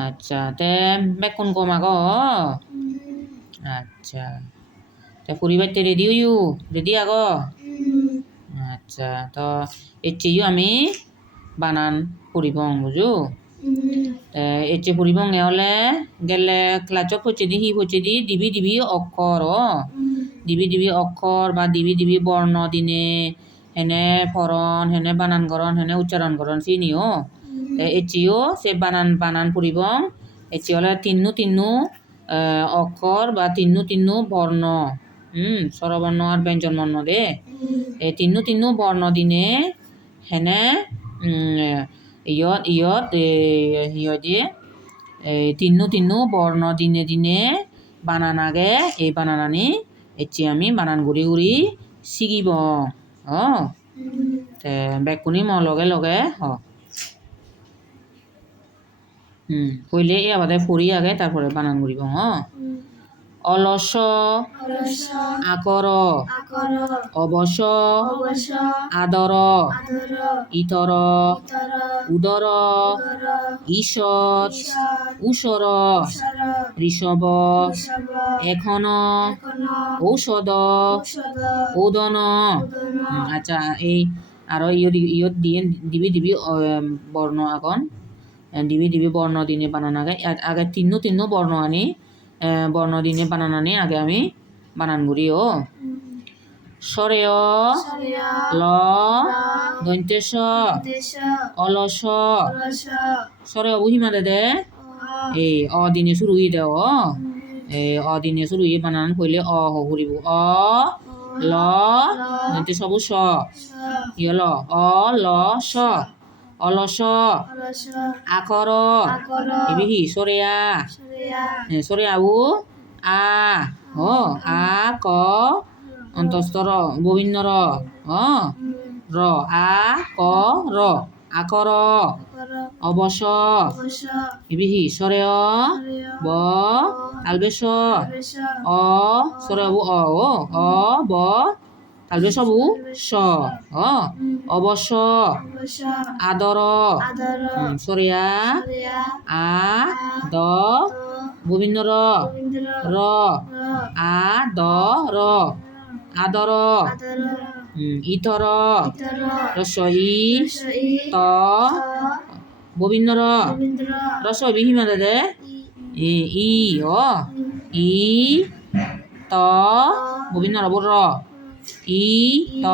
আচ্ছা তে বেকুন কমা গ আচ্ছা তে ফুরিবাইতে রেডি হইউ রেডি আগ আচ্ছা তো এচিও আমি বানান ফুরিবং বুঝু এচে ফুরিবং হলে গেলে ক্লাচক হচ্ছে হি হচ্ছে দিবি দিবি অক্ষর দিবি অক্ষর বা দিবি বর্ণ দিনে হেনে ফরন হেনে বানান করন হেনে উচ্চারণ করন চিনিও এচিও সে বানান ফুরিবং এচি হলে তিন্নু অক্ষর বা তিন্নু বর্ণ স্বরবর্ণ আর ব্যঞ্জন বর্ণ দে এই তিন্নু বর্ণ দিনে হেনে ইয়ত দিয়ে এই তিন্নু বর্ণ দিনে বানান আগে এই বানানানি এচি আমি বানান ঘুরি শিকিব বেকুনি ম লগে হ কইলে এ আবাদে ফুরি আগে তারপরে বানান ঘুরিব অলস আকর অবস আদর ইতর উদর ঈষৎ উসর ঋষভ এখন ঔষধ ওদন আচ্ছা এই আরো ইয়ত দিয়ে দিবি বর্ণ আগন দিবি বর্ণ দিনে বানান আগে তিন্নু বর্ণ আনি বর্ণ দিনে বানান আনি আগে আমি বানান ঘুরি সরেয় ল দন্তেশ অলস সরেয় বুঝিমা দে এই দিনে শুরু হই দে এই দিনে শুরু হই বানান কইলে ঘুরিব ল দন্তেশ সবু স ইয়ল ল স অলস আকর ইবিহি সরেয়া সরেয়াবু আ ক অন্তস্থ র গোবিন্দ র আ ক র আকর অবস ইবিহি সরেয় ব তালবেশ সরেয়াবু ব তালবেশবু স অবশ্য আদর সরিয়া আ দ গোবিন্দ র আ দ র আদর ইতর রস ই ত গোবিন্দ রস বিহিমা দে ই ত গোবিন্দ র ই ত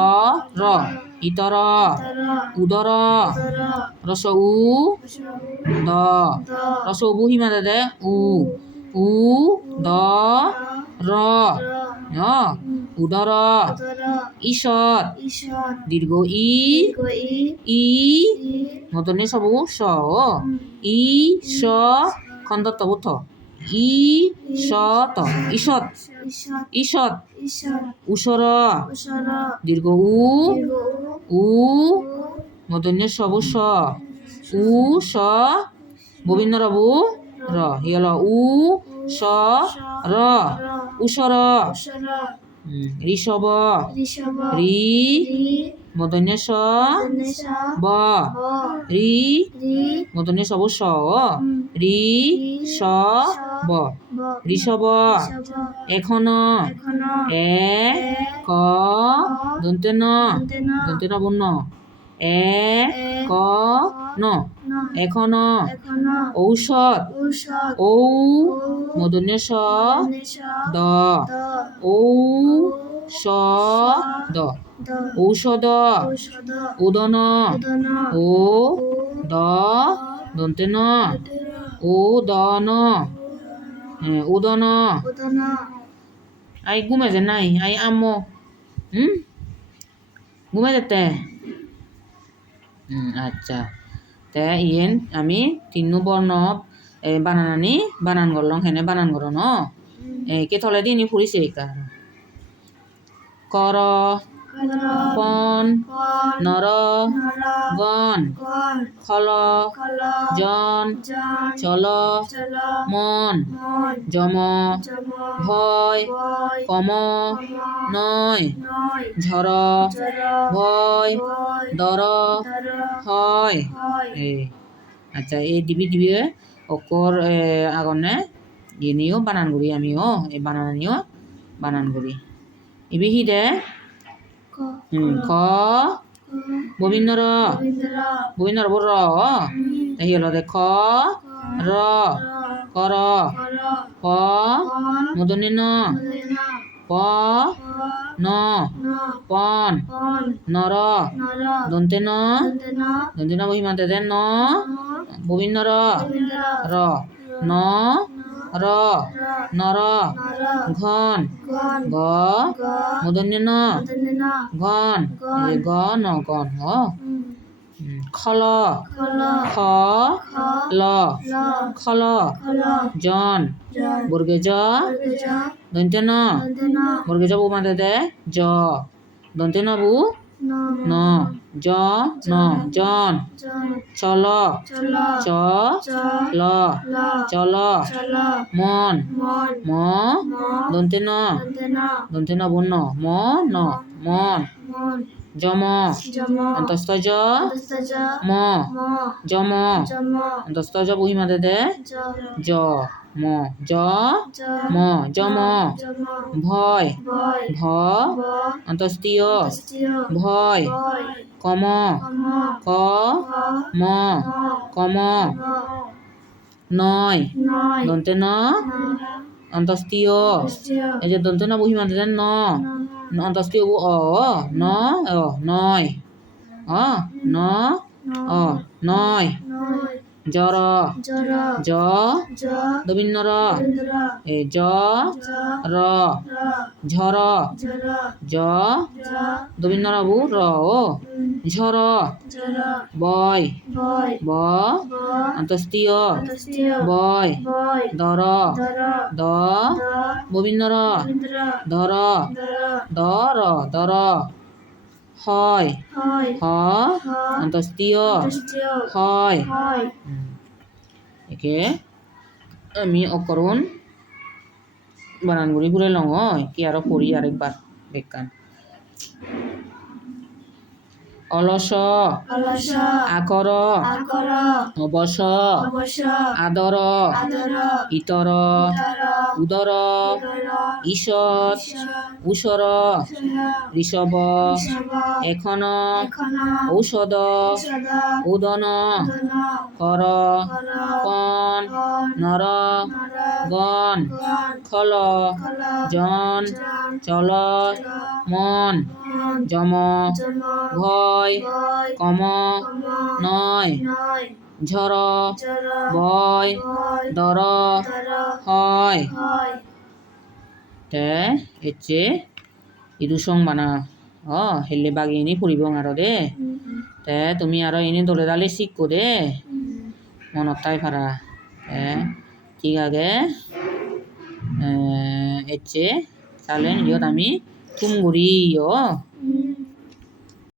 র ইতর উদর রস উ দ রস বুহিমা দে উ দ র উদর ঈষৎ দীর্ঘ ই মতনে সবু স ই স খন্দত্ব বুথ ঈষৎ উসর দীর্ঘ উ মতনে সবু স উ স গোবিন্দ রবু র ইয়ল উ স র উসর ঋষভ রি মদন্য স ব রি মদন্য সবু স রি স ব ঋষভ এখন এ ক দন্তে ন বন্য এ ক ন এখন ঔষধ ঔ মদন্য স দ ঔ স দ ঔষধ উদন ও দ দন্তে ন ও দন উদন আই ঘুমে যে নাই আই আম্মু ঘুমে যেতে আচ্ছা তে ইয়েন আমি তিন্নু বর্ণ বানানানি বানান করলাম হেনে বানান করো কে থলে দিনই ফুরিছে কর পন নর গণ খল জন চল মন যম ভয় কম নয় ঝর ভয় দর হয় আচ্ছা এই dibi okor agone iniyo banan guri amiyo এই বানানিও বানান করি ইবি হি দে খ ববিন্দর বর এই হলো দে খ র কর প মদনি ন প ন পন নর দন্তে ন বহি মাতে দে ন ববিন্দর র ন র নর ঘন গ মদনি ন ঘন গ ন গন খল খ ল খল জন বর্গে জ দন্তে ন বর্গে জ বু মাতে দে জ দন্তে ন বু ন জ ন জন চল চ ল চল মন ম দন্তে ন বু ন ম ন মন জম অন্তস্থ জ ম জম অন্তস্থ জ বহি মাতে দে জ ম জ ম জম ভয় ভ অন্তস্থীয় ভয় কম ক ম কম নয় দন্তে ন অন্তস্থীয় এই যে দন্তে ন বহি মাতে দে ন অন্তস্থীয় ন নয় ন নয় জর জ দবিন্নর জ র ঝর জ দবিন্নর বু র ঝর বয় ব অন্তস্থীয় বয় দর দ ববিন্নর ধর দর হয় হ অন্তস্থীয় হয় একে আমি অকরণ বানানগুলি ঘুরে লং কি আরো পড়ি আরেকবার বেকান অলস আকর অবস আদর ইতর উদর ঈষৎ উষর ঋষভ এখন ঔষধ উদন কর কন নর গণ খল জন চল মন যম ভয় কম নয় ঝর ভয় দর হয় তে এচে ইদুসং বানা হেলে বাগি এনে ফুরিব আরো দে তে তুমি আরো এনে দলে দালে শিখো দে মনত তাই পারা ঠিক আগে এচে চালেন ইয়ত আমি তুমগুড়ি